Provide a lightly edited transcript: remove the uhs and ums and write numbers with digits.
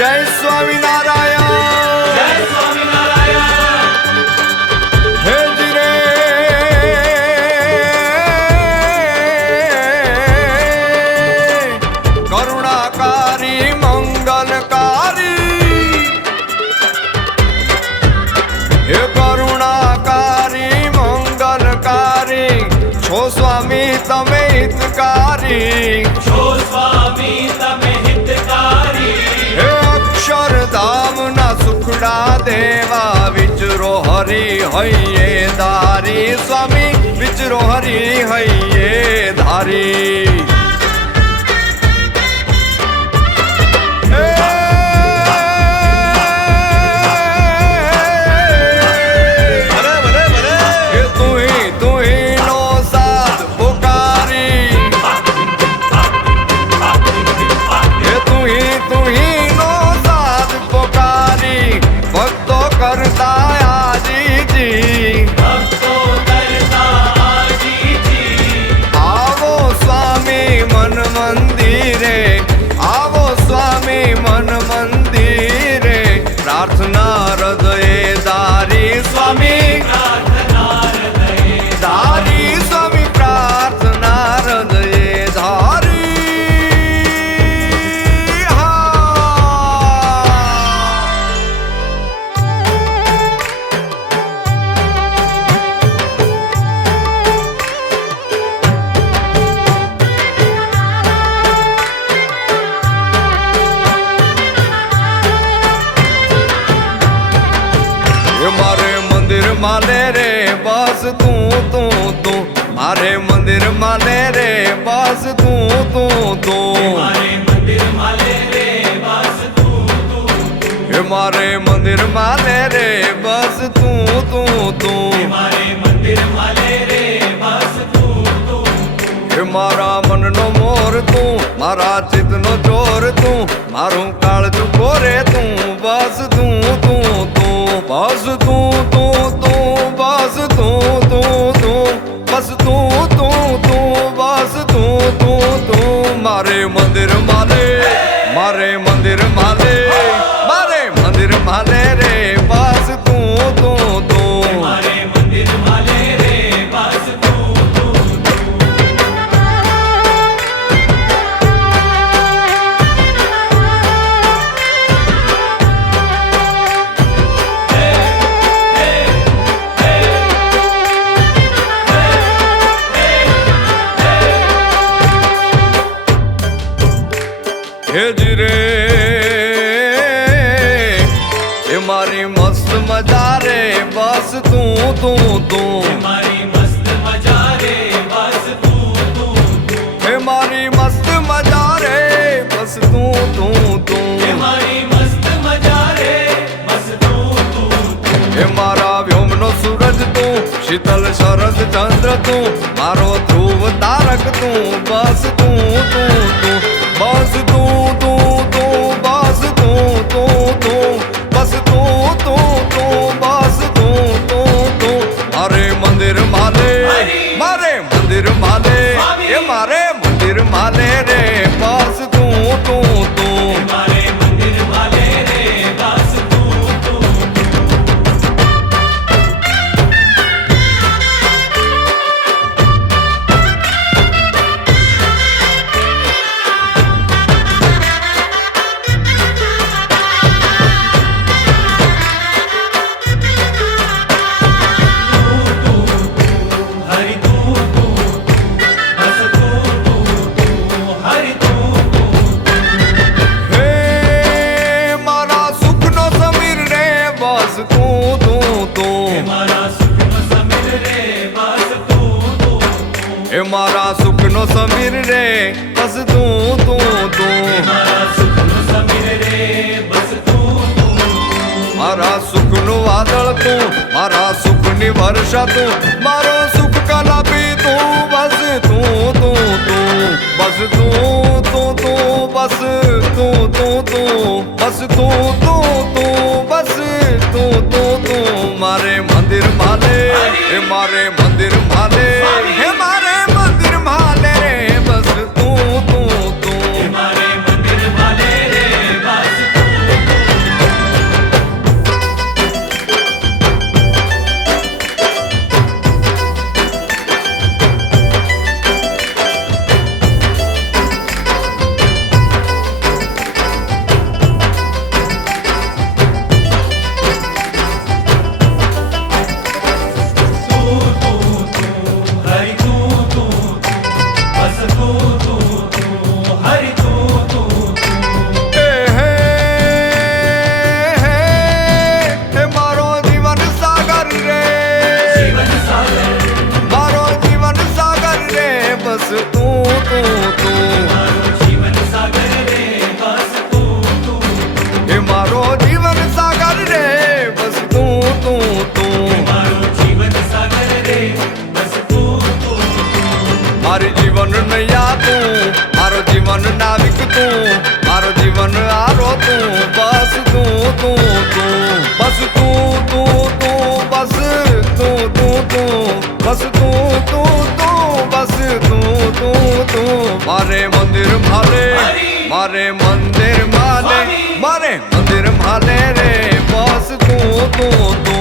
જય સ્વામિનારાયણ જય સ્વામિનારાયણ હે જી રે કરુણાકારી મંગલકારી હે કરુણાકારી મંગલકારી છો સ્વામી તમે હિતકારી છો સ્વામી તમે હિતકારી હે અક્ષરધામ ના સુખડા દેવા વિચરો હરી હૈયે ધારી સ્વામી વિચરો હરી હૈયે ધારી प्रार्थना हृदय दारी स्वामी दारी स्वामी प्रार्थना हृदय धारी मारे मंदिर माले रे बस तू तू तू मारे मंदिर माले रे बस तू तू तू મારે મંદિર માલે રે બસ તું તું हे मारे मंदिर माले रे बस तू तू तू મારે મંદિર માલે રે બસ તું તું हे मारा मन नो मोर तू मारा चित नो चोर तू मारू काळजू कोरे तू बस तू तू तू बस तू तू तू बस तू तू तू बस तू तू तू बस तू तू तू मारे मंदिर माले मारे मंदिर माले मारे मंदिर माले रे बस तू तू तू મારે મંદિર માલે રે બસ તું તું हे जी रे ये मारी मस्त मजा रे बस तू तू तू મારી મસ્ત મજા રે બસ તું તું हे मारी मस्त मजा रे बस तू तू तू મારી મસ્ત મજા રે બસ તું તું हे मारा व्योम नो सूरज तू शीतल शरद चंद्र तू मारो ध्रुव तारक तू बस तू तू तू बस तू तू तू बस तू तू तू बस तू तू तू बस तू तू तू मारे मंदिर माले मारे मंदिर माले ये मारे मंदिर माले रे बस तू तू तू મારે મંદિર માલે રે બસ તું તું હરી તું તું બસ તું તું હરી તું તું હે મારા સુખનો સમીર રે બસ તું તું તું મારા સુખનો સમીર રે બસ તું તું હે મારા સુખનો સમીર રે બસ તું તું તું મારા સુખનો સમીર રે બસ તું તું મારા સુખનું વાદળ તું મારા સુખની વર્ષા તું મારો સુખ કલાપી તું બસ તું તું તું બસ તું તું તું બસ તું તું તું બસ તું તું તું બસ તું તું તું મારે મંદિર માલે હે મારે મંદિર માલે હે મારે મંદિર માલે રે બસ તું તું તું મારે મંદિર માલે રે બસ તું તું મારો જીવન આરો તું બસ તું બસ તું બસ બસ બસ મારે મંદિર માલે મારે મંદિર માલે મારે મંદિર માલે રે બસ તું